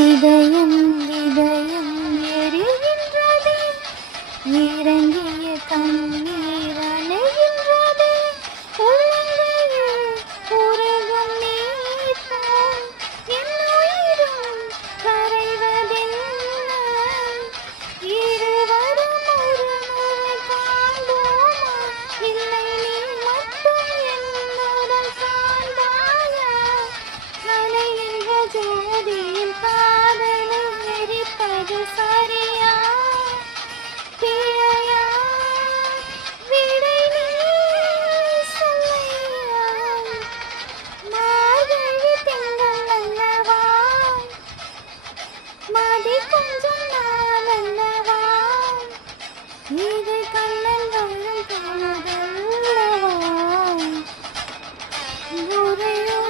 இதயம் இதயம் எரிகின்றது, இறங்கிய கண்ணீர் அணைகின்றது. உள்ளங்கையில் உருகும் நீதான் என் உயிரும் கரைவதென்ன? இருவரும் ஒரு முறை காண்போமா? இல்லை நீ மட்டும் என்னுடன் காண்பாயா? அலைகின்ற ஜோதியில் காதலை எரிப்பது சரியா பிழையா? விடை நீ சொல்லையா? மார்கழி திங்கள் அல்லவா, மதி கொஞ்சம் நாள் அல்லவா, இது கண்ணன் வரும் பொழுதல்லவா? முறையோ